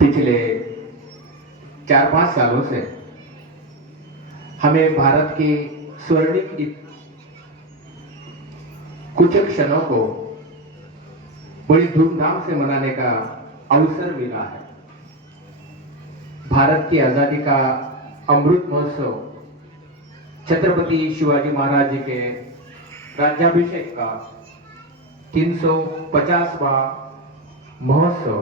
पिछले 4-5 सालों से हमें भारत के स्वर्णिम कुछ क्षणों को बड़ी धूमधाम से मनाने का अवसर मिला है। भारत की आजादी का अमृत महोत्सव, छत्रपति शिवाजी महाराज जी के राज्याभिषेक का 350वां महोत्सव,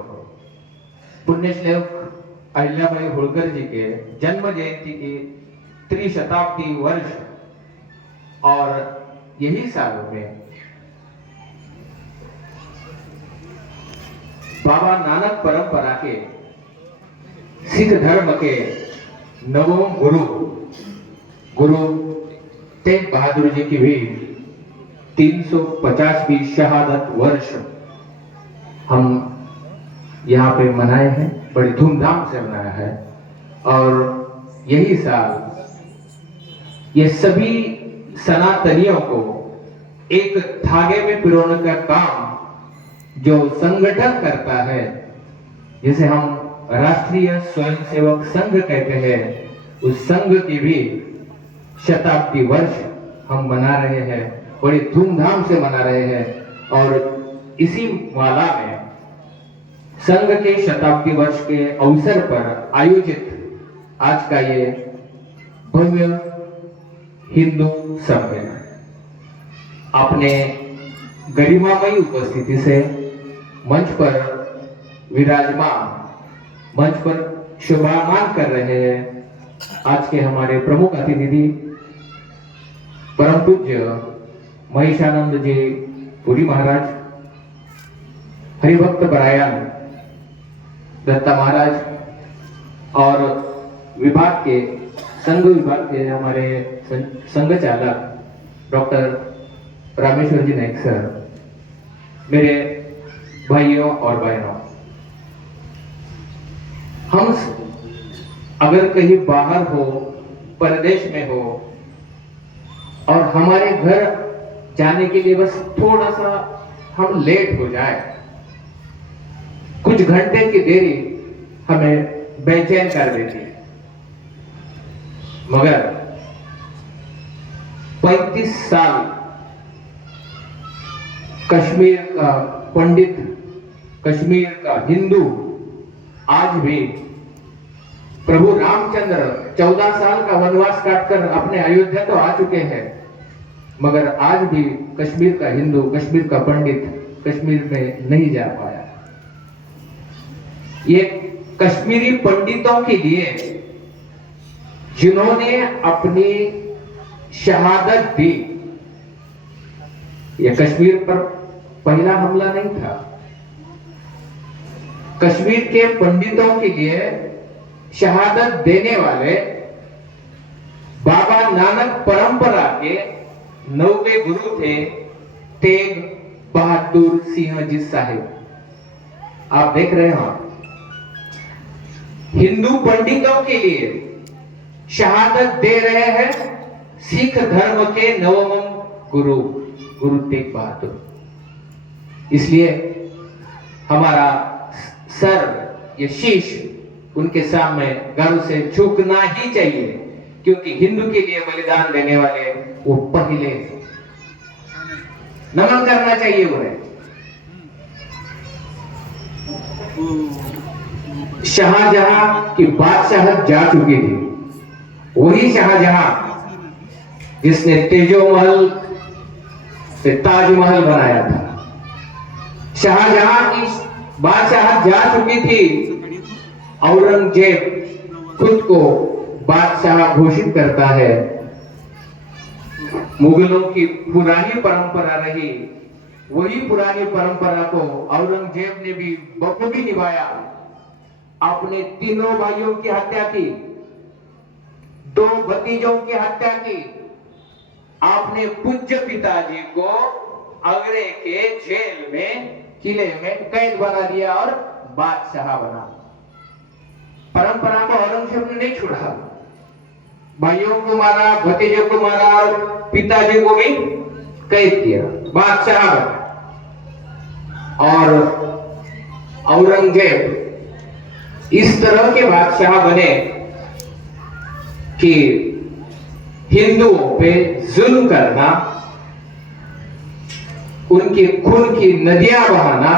पुण्यश्लोक अहिल्याबाई होळकर जी के जन्म जयंती की त्रिशताब्दी वर्ष, और यही सालों में बाबा नानक परंपरा के सिख धर्म के नवम गुरु तेग बहादुर जी की भी 350वीं शहादत वर्ष हम यहाँ पे मनाए हैं, बड़ी धूमधाम से मनाया है। और यही साल ये सभी सनातनियों को एक धागे में पिरोने का काम जो संगठन करता है, जिसे हम राष्ट्रीय स्वयंसेवक संघ कहते हैं, उस संघ की भी शताब्दी वर्ष हम मना रहे हैं, बड़ी धूमधाम से मना रहे हैं। और इसी माला में संघ के शताब्दी वर्ष के अवसर पर आयोजित आज का ये भव्य हिंदू सम्मेलन अपने गरिमामयी उपस्थिति से मंच पर विराजमान, मंच पर शोभामान कर रहे हैं आज के हमारे प्रमुख अतिथि परम पूज्य महिषानंद जी पुरी महाराज, हरिभक्त परायण दत्ता महाराज, और विभाग के संघ विभाग के हमारे संघ चालक डॉक्टर रामेश्वर जी नाइक सर, मेरे भाइयों और बहनों, हम अगर कहीं बाहर हो, परदेश में हो, और हमारे घर जाने के लिए बस थोड़ा सा हम लेट हो जाए, कुछ घंटे की देरी हमें बेचैन कर देती है, मगर 35 साल कश्मीर का पंडित, कश्मीर का हिंदू आज भी प्रभु रामचंद्र 14 साल का वनवास काटकर अपने अयोध्या तो आ चुके हैं, मगर आज भी कश्मीर का हिंदू, कश्मीर का पंडित कश्मीर में नहीं जा पाया। ये कश्मीरी पंडितों के लिए जिन्होंने अपनी शहादत दी, यह कश्मीर पर पहला हमला नहीं था। कश्मीर के पंडितों के लिए शहादत देने वाले बाबा नानक परंपरा के 9वें गुरु थे तेग बहादुर सिंह जी साहिब। आप देख रहे हो, हिंदू पंडितों के लिए शहादत दे रहे हैं सिख धर्म के नवम गुरु तेग बहादुर। इसलिए हमारा सर, ये शीश उनके सामने गर्व से झुकना ही चाहिए, क्योंकि हिंदू के लिए बलिदान देने वाले वो पहले, नमन करना चाहिए उन्हें। शाहजहां की बादशाहत जा चुकी थी, वही शाहजहां जिसने तेजोमहल से ताजमहल बनाया था। शाहजहां की बादशाहत जा चुकी थी, औरंगजेब खुद को बादशाह घोषित करता है। मुगलों की पुरानी परंपरा रही, वही पुरानी परंपरा को औरंगजेब ने भी बखूबी निभाया। अपने तीनों भाइयों की हत्या की, 2 भतीजों की हत्या की, आपने पूज्य पिताजी को आगरे के जेल में, किले में कैद बना दिया और बादशाह बना। परंपरा को औरंगजेब ने नहीं छोड़ा, भाइयों को मारा, भतीजे को मारा और पिताजी को भी कैद किया, बादशाह बना। और औरंगजेब इस तरह के बादशाह बने कि हिंदुओं पे जुल्म करना, उनके खून की नदियां बहाना,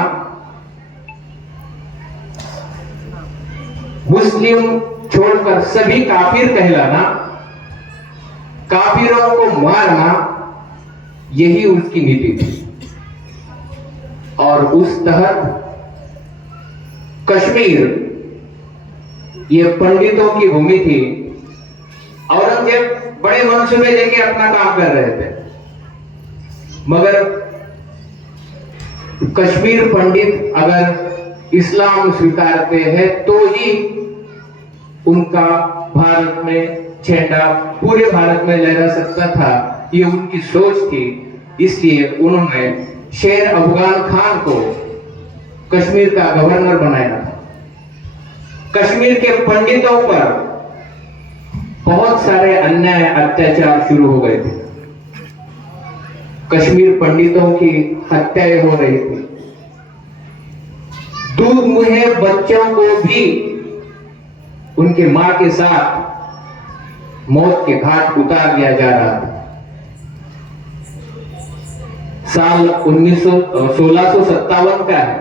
मुस्लिम छोड़कर सभी काफिर कहलाना, काफिरों को मारना, यही उसकी नीति थी। और उस तहत कश्मीर ये पंडितों की भूमि थी। औरंगजेब बड़े मनसूबे लेके अपना काम कर रहे थे, मगर कश्मीर पंडित अगर इस्लाम स्वीकारते हैं तो ही उनका भारत में झंडा पूरे भारत में लहरा सकता था, ये उनकी सोच थी। इसलिए उन्होंने शेर अफगान खान को कश्मीर का गवर्नर बनाया था। कश्मीर के पंडितों पर बहुत सारे अन्याय अत्याचार शुरू हो गए थे। कश्मीर पंडितों की हत्याएं हो रही थी। दूध मुहे बच्चों को भी उनके मां के साथ मौत के घाट उतार दिया जा रहा था। साल 1657 का है।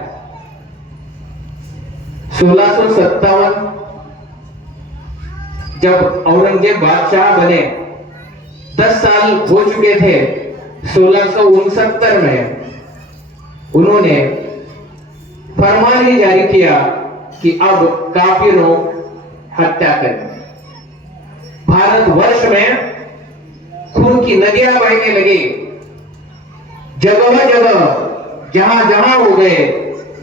1657 जब औरंगजेब बादशाह बने, 10 साल हो चुके थे। 1669 में उन्होंने फरमान ही जारी किया कि अब काफिरों हत्या करें। भारतवर्ष में खून की नदियां बहने लगी। जगह जगह जहां जहां हो गए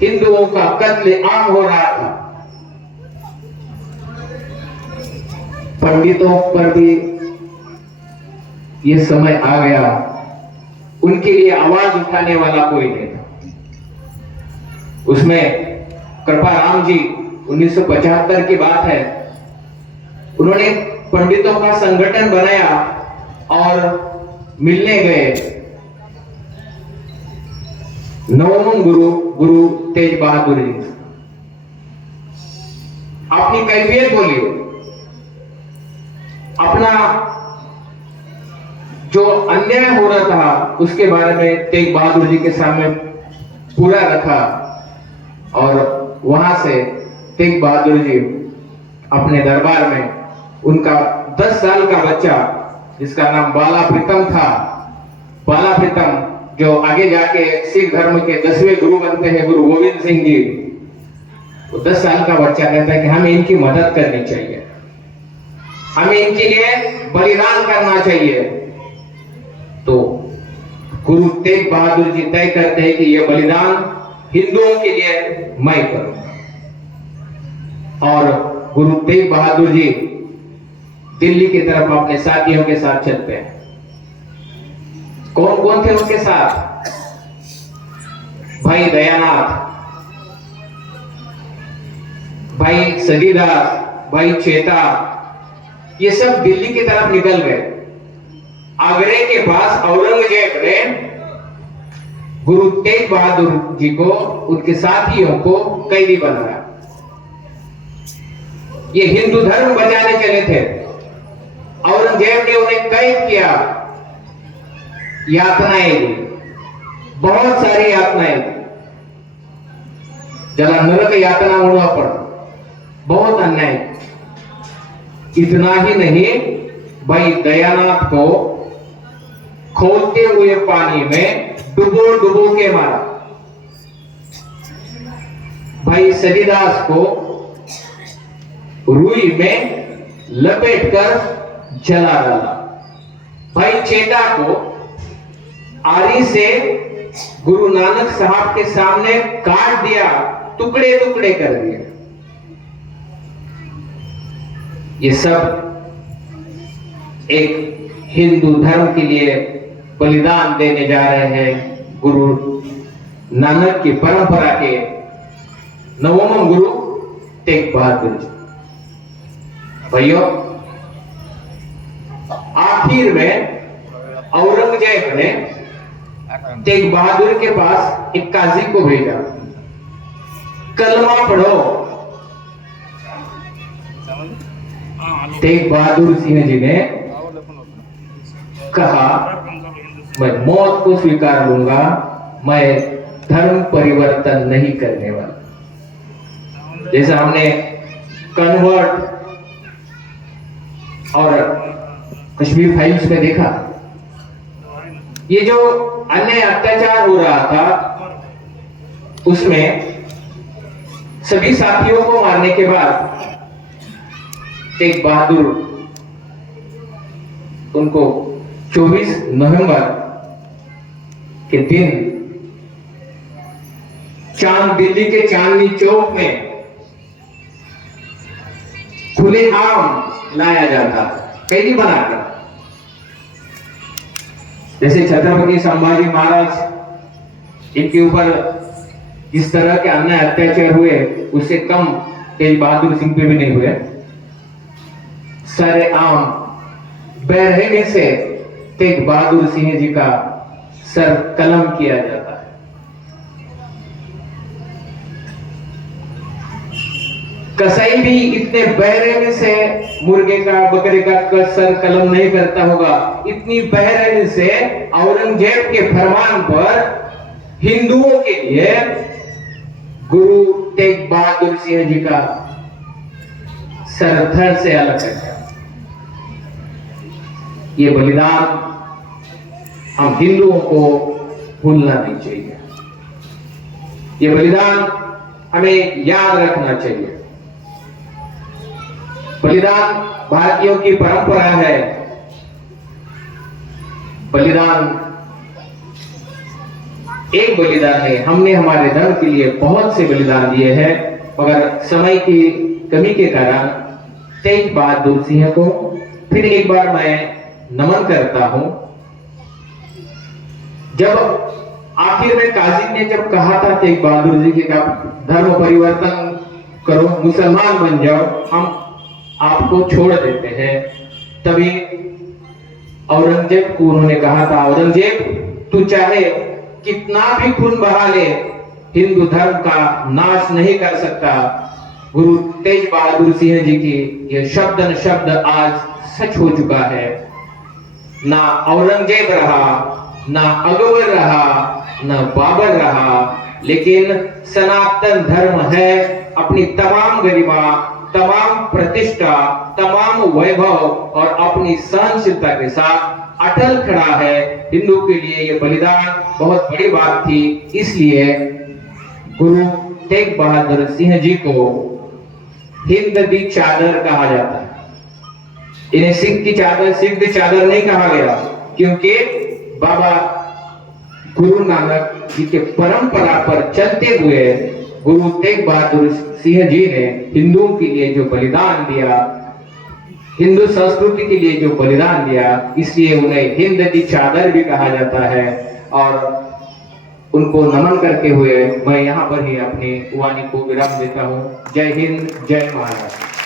हिंदुओं का कत्ले आम हो रहा था। पंडितों पर भी ये समय आ गया, उनके लिए आवाज उठाने वाला कोई नहीं था। उसमें कृपाराम जी 1975 की बात है, उन्होंने पंडितों का संगठन बनाया और मिलने गए नवम गुरु तेज बहादुर जी। अपनी कैफियत बोली, अपना जो अन्याय हो रहा था उसके बारे में तेज बहादुर जी के सामने पूरा रखा। और वहां से तेज बहादुर जी अपने दरबार में उनका 10 साल का बच्चा जिसका नाम बाला प्रीतम था, बाला प्रीतम जो आगे जाके सिख धर्म के 10वें गुरु बनते हैं, गुरु गोविंद सिंह जी, वो 10 साल का बच्चा कहता है कि हमें इनकी मदद करनी चाहिए, हमें इनके लिए बलिदान करना चाहिए। तो गुरु तेग बहादुर जी तय करते हैं कि यह बलिदान हिंदुओं के लिए मैं करूं। और गुरु तेग बहादुर जी दिल्ली की तरफ अपने साथियों के साथ चलते हैं। कौन कौन थे उनके साथ? भाई दयानाथ, भाई सदीदास, भाई चेता, ये सब दिल्ली की तरफ निकल गए। आगरे के पास औरंगजेब ने गुरु तेग बहादुर जी को, उनके साथियों को कैदी बनाया। ये हिंदू धर्म बचाने चले थे। औरंगजेब ने उन्हें कैद किया, यातनाएं दी, बहुत सारी यातनाएं दी। जला नरक यातना होना पड़ा, बहुत अन्याय। इतना ही नहीं, भाई दयानाथ को खोलते हुए पानी में डुबो डुबो के मारा। भाई सजीदास को रुई में लपेटकर जला डाला। भाई चेता को आरी से गुरु नानक साहब के सामने काट दिया, टुकड़े टुकड़े कर दिए। ये सब एक हिंदू धर्म के लिए बलिदान देने जा रहे हैं गुरु नानक की परंपरा के नवम गुरु तेग बहादुर जी। भाइयों, आखिर में औरंगजेब ने तेग बहादुर के पास एक काजी को भेजा, कलमा पढ़ो, तेग बहादुर सिंह जी ने कहा, मैं मौत को स्वीकार लूंगा, मैं धर्म परिवर्तन नहीं करने वाला। जैसे हमने कन्वर्ट और कश्मीर फाइल्स में देखा, ये जो अन्याय अत्याचार हो रहा था उसमें सभी साथियों को मारने के बाद तेग बहादुर उनको 24 नवंबर के दिन दिल्ली के चांदनी चौक में खुलेआम लाया जाता, कैदी बनाकर। जैसे छत्रपति संभाजी महाराज, इनके ऊपर इस तरह के अन्याय अत्याचार हुए, उससे कम तेग बहादुर सिंह पे भी नहीं हुए। सरेआम बेरहमी से तेग बहादुर सिंह जी का सर कलम किया जाता है। कसाई भी इतने बेरहमी से मुर्गे का, बकरे का सर कलम नहीं करता होगा, इतनी बेरहमी से औरंगजेब के फरमान पर हिंदुओं के लिए गुरु तेग बहादुर सिंह जी का सर धड़ से अलग कर दिया। ये बलिदान हम हिंदुओं को भूलना नहीं चाहिए, ये बलिदान हमें याद रखना चाहिए। बलिदान भारतीयों की परंपरा है। बलिदान एक बलिदान है, हमने हमारे धर्म के लिए बहुत से बलिदान दिए हैं, मगर समय की कमी के कारण तेग बहादुर सिंह को फिर एक बार मैं नमन करता हूं। जब आखिर में काजी ने जब कहा था तेग बहादुर जी का धर्म परिवर्तन करो, मुसलमान बन जाओ, हम आपको छोड़ देते हैं, तभी औरंगजेब को उन्होंने कहा था, औरंगजेब तू चाहे कितना भी खून बहा ले, हिंदू धर्म का नाश नहीं कर सकता। गुरु तेग बहादुर सिंह जी की यह शब्द न शब्द आज सच हो चुका है। ना औरंगजेब रहा, ना अकबर रहा, ना बाबर रहा, लेकिन सनातन धर्म है अपनी तमाम गरिमा, तमाम प्रतिष्ठा, तमाम वैभव और अपनी सहनशीलता के साथ अटल खड़ा है। हिंदू के लिए यह बलिदान बहुत बड़ी बात थी, इसलिए गुरु तेग बहादुर सिंह जी को हिंद दी चादर कहा जाता है। इन्हें सिख की चादर, सिख दी चादर नहीं कहा गया, क्योंकि बाबा गुरु नानक जी के परंपरा पर चलते हुए गुरु तेग बहादुर सिंह जी ने हिंदुओं के लिए जो बलिदान दिया, हिंदू संस्कृति के लिए जो बलिदान दिया, इसलिए उन्हें हिंद दी चादर भी कहा जाता है। और उनको नमन करते हुए मैं यहाँ पर ही अपनी वाणी को विराम देता हूँ। जय हिंद, जय महाराष्ट्र।